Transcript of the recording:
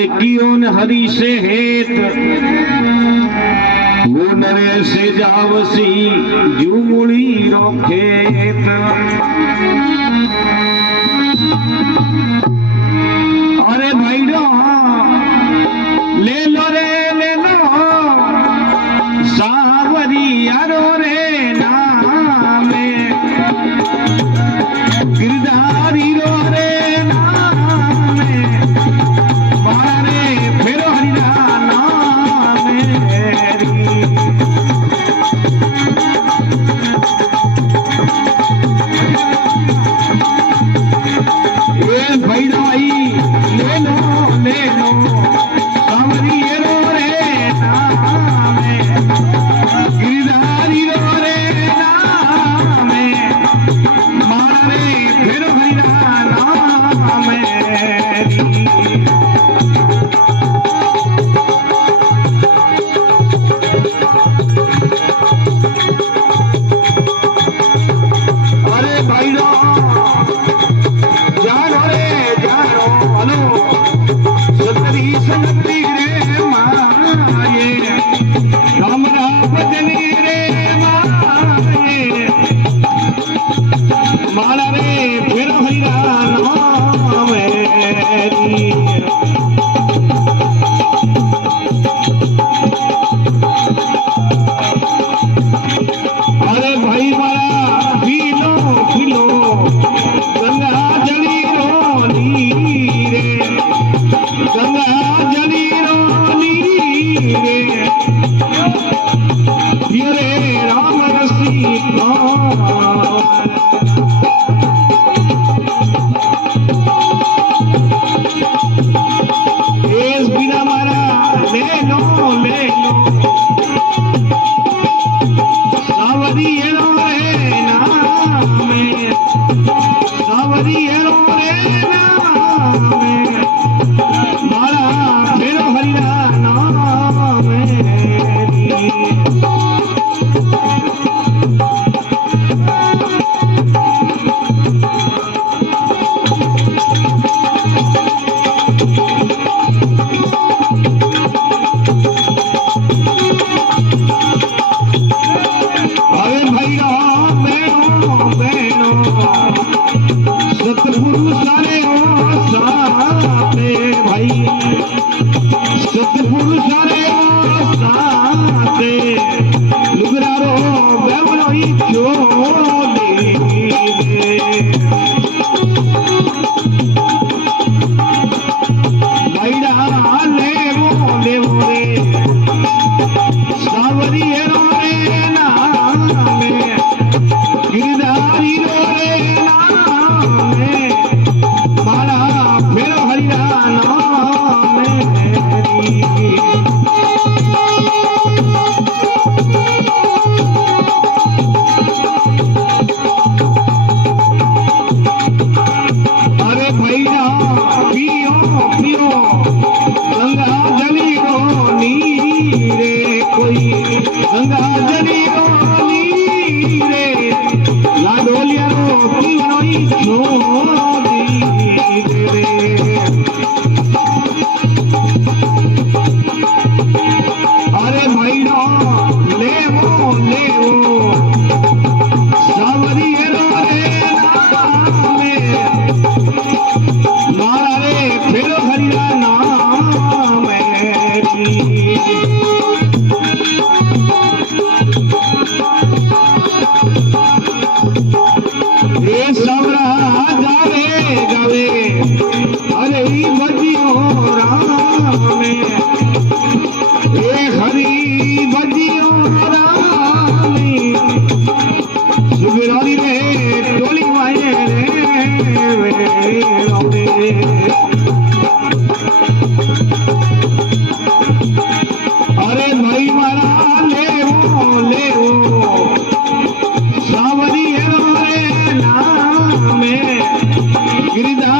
अरे कियोन हरि से हेत वो नरे से जावसी जुमुड़ी रोखेत। अरे भाई ले लो सावरियारो रे नामे गिरधारी रो रे नामे मारे फेरो हरिना नामे ये भाई ले लो सावरियारो रे नामे गिरधारी रो रे नामे मारे फेरो हरिना नामे। अरे भाई जानो रे जानो हलो सतरी संगति रे माये राम भजनी रे माये माला रे फिर हरिया नाम अरे भाई मारा पीलो पीलो गंगा जली रोनी रे गंगा जली रोनी रे रे राम रसी बिना मारा ले लो सावरियारो रे नामे सावरियारो रे नामे मारा फेरो हरिया नामे। सतगुरु सारे हो साथे भाई सतगुरु सारे हो साथे लुगरारो बेवलोई चोली भाईड़ा ले वो रे सावरियारो रे नामे गिरधारी रो रे नामे माला फिर हरिया नामे। अरे भैया पियो पियो गंगा जली रोनी रे कोई गंगा जली रोनी रे लाडोलिया रो पियोई छोड़ी रे। अरे भैया ले वो सावरियारो रे नामे मारा रे फेरो हरिया नाम रे सावरा जावे जावे अरे बजियो रामे ए हरी बजियो रामी सुगरारी रे टोली माये रे अरे भाई मारा ले वो सावरियारो रे नामे गिरधारी